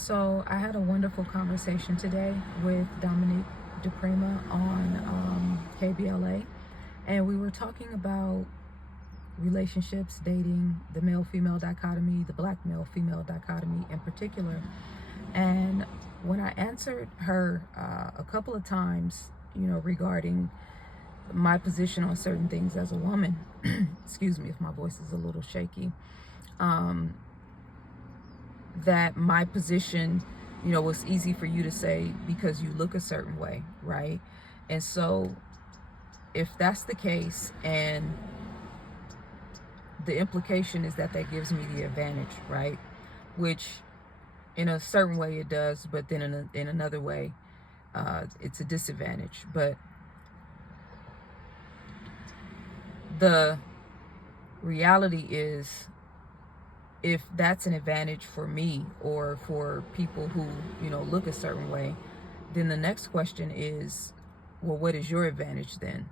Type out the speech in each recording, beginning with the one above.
So I had a wonderful conversation today with Dominique DePrima on KBLA, and we were talking about relationships, dating, the male-female dichotomy, the black male-female dichotomy in particular. And when I answered her a couple of times, regarding my position on certain things as a woman, excuse me if my voice is a little shaky, um, that my position, was easy for you to say because you look a certain way, right? And so if that's the case, and the implication is that that gives me the advantage, right? Which in a certain way it does, but then in another way, it's a disadvantage. But the reality is, if that's an advantage for me or for people who, look a certain way, then the next question is, well, what is your advantage then?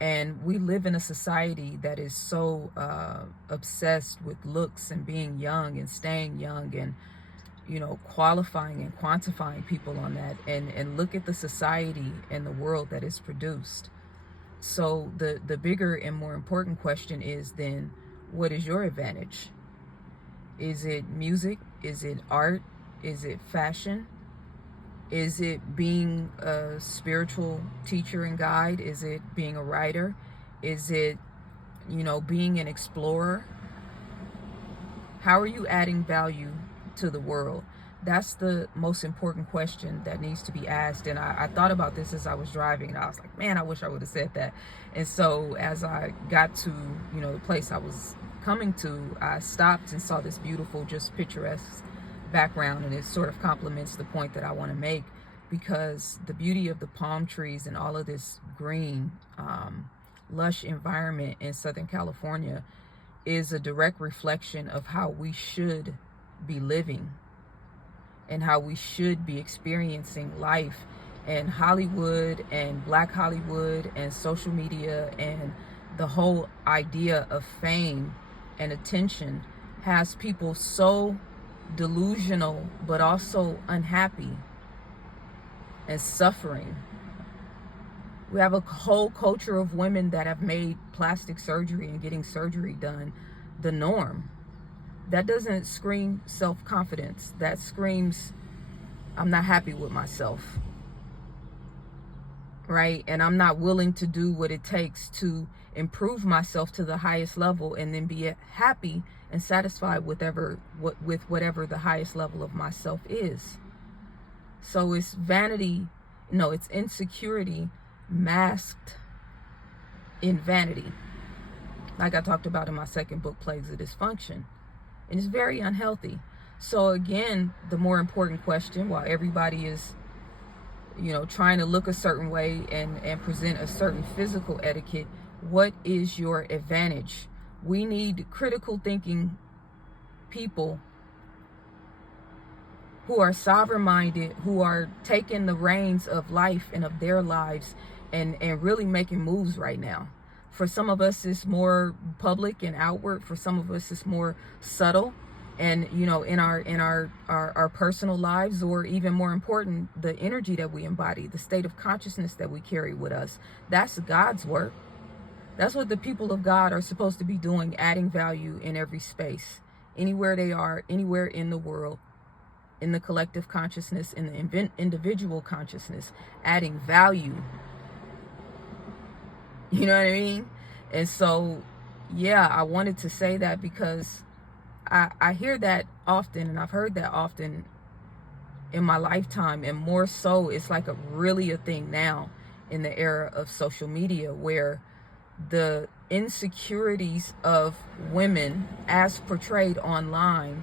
And we live in a society that is so obsessed with looks and being young and staying young and, qualifying and quantifying people on that. And look at the society and the world that is produced. So the bigger and more important question is then, what is your advantage? Is it music? Is it art? Is it fashion? Is it being a spiritual teacher and guide? Is it being a writer? Is it, being an explorer? How are you adding value to the world? That's the most important question that needs to be asked. And I thought about this as I was driving, and I was like, man, I wish I would have said that. And so as I got to, the place I was coming to, I stopped and saw this beautiful, just picturesque background, and it sort of complements the point that I want to make, because the beauty of the palm trees and all of this green, lush environment in Southern California is a direct reflection of how we should be living and how we should be experiencing life. And Hollywood and Black Hollywood and social media and the whole idea of fame and attention has people so delusional, but also unhappy and suffering. We have a whole culture of women that have made plastic surgery and getting surgery done the norm. That doesn't scream self-confidence. That screams, I'm not happy with myself, right? And I'm not willing to do what it takes to improve myself to the highest level and then be happy and satisfied with whatever the highest level of myself is. So it's vanity, no, it's insecurity masked in vanity. Like I talked about in my second book, Plagues of Dysfunction. And it's very unhealthy. So again, the more important question, while everybody is, trying to look a certain way and present a certain physical etiquette, what is your advantage? We need critical thinking people who are sovereign-minded, who are taking the reins of life and of their lives and really making moves right now. For some of us, it's more public and outward. For some of us, it's more subtle and, in our personal lives, or even more important, the energy that we embody, the state of consciousness that we carry with us. That's God's work. That's what the people of God are supposed to be doing, adding value in every space, anywhere they are, anywhere in the world, in the collective consciousness, in the individual consciousness, adding value. You know what I mean? And so, yeah, I wanted to say that because I hear that often, and I've heard that often in my lifetime, and more so, it's like really a thing now in the era of social media, where the insecurities of women as portrayed online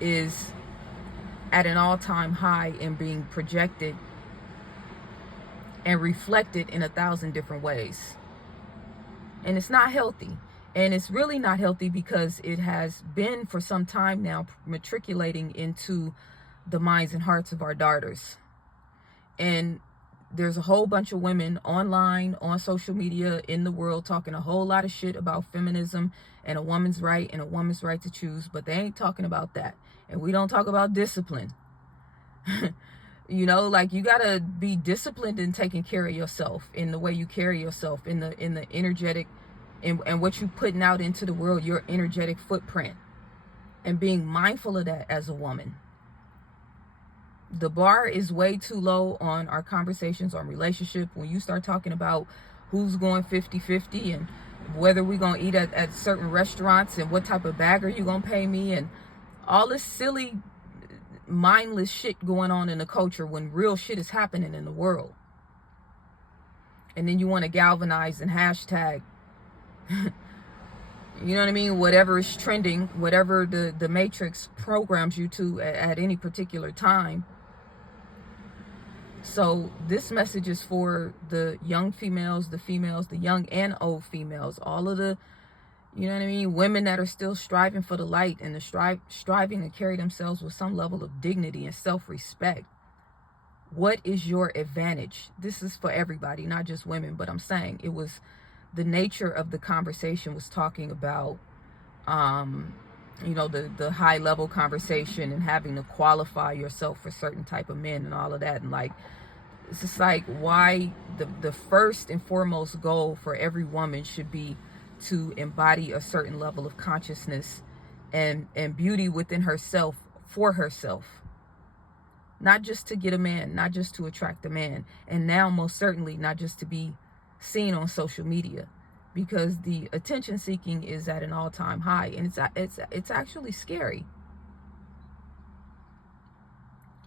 is at an all-time high and being projected and reflected in 1,000 different ways. And it's not healthy. And it's really not healthy because it has been for some time now matriculating into the minds and hearts of our daughters. And there's a whole bunch of women online, on social media, in the world, talking a whole lot of shit about feminism and a woman's right and a woman's right to choose, but they ain't talking about that. And we don't talk about discipline. You know, like, you gotta be disciplined in taking care of yourself, in the way you carry yourself, in the energetic, and what you putting out into the world, your energetic footprint, and being mindful of that as a woman. The bar is way too low on our conversations on relationship. When you start talking about who's going 50-50 and whether we're going to eat at certain restaurants and what type of bagger you're going to pay me and all this silly, mindless shit going on in the culture when real shit is happening in the world. And then you want to galvanize and hashtag, you know what I mean? Whatever is trending, whatever the matrix programs you to at any particular time. So this message is for the young females, the young and old females, all of the, you know what I mean, women that are still striving for the light and the striving to carry themselves with some level of dignity and self-respect. What is your advantage? This is for everybody, not just women, but I'm saying it was the nature of the conversation was talking about, you know, the high level conversation and having to qualify yourself for certain type of men and all of that. And like, it's just like, why the first and foremost goal for every woman should be to embody a certain level of consciousness and beauty within herself, for herself, not just to get a man, not just to attract a man, and now most certainly not just to be seen on social media, because the attention seeking is at an all-time high, and it's actually scary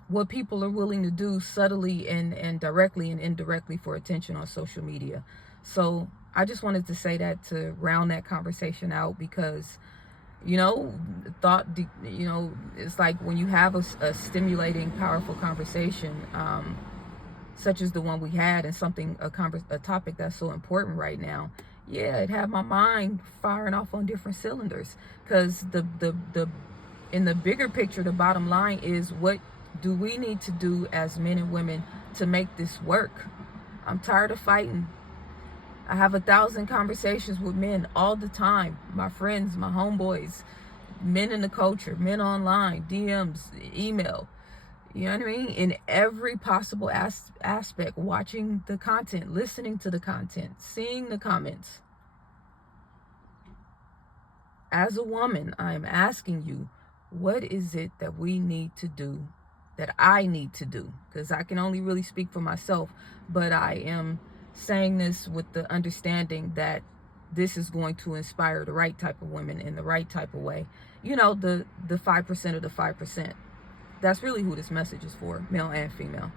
what people are willing to do subtly and directly and indirectly for attention on social media. So I just wanted to say that to round that conversation out, because, you know, you know, it's like when you have a stimulating, powerful conversation, such as the one we had, and a topic that's so important right now, yeah, it had my mind firing off on different cylinders. Because in the bigger picture, the bottom line is, what do we need to do as men and women to make this work? I'm tired of fighting. I have 1,000 conversations with men all the time, my friends, my homeboys, men in the culture, men online, DMs, email, you know what I mean? In every possible aspect, watching the content, listening to the content, seeing the comments. As a woman, I'm asking you, what is it that we need to do, that I need to do? Because I can only really speak for myself, but I am saying this with the understanding that this is going to inspire the right type of women in the right type of way. You know, the 5% of the 5%. That's really who this message is for, male and female.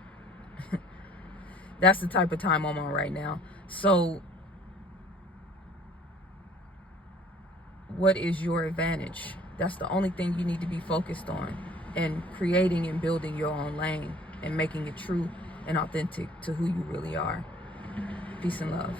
That's the type of time I'm on right now. So what is your advantage? That's the only thing you need to be focused on, and creating and building your own lane and making it true and authentic to who you really are. Peace and love.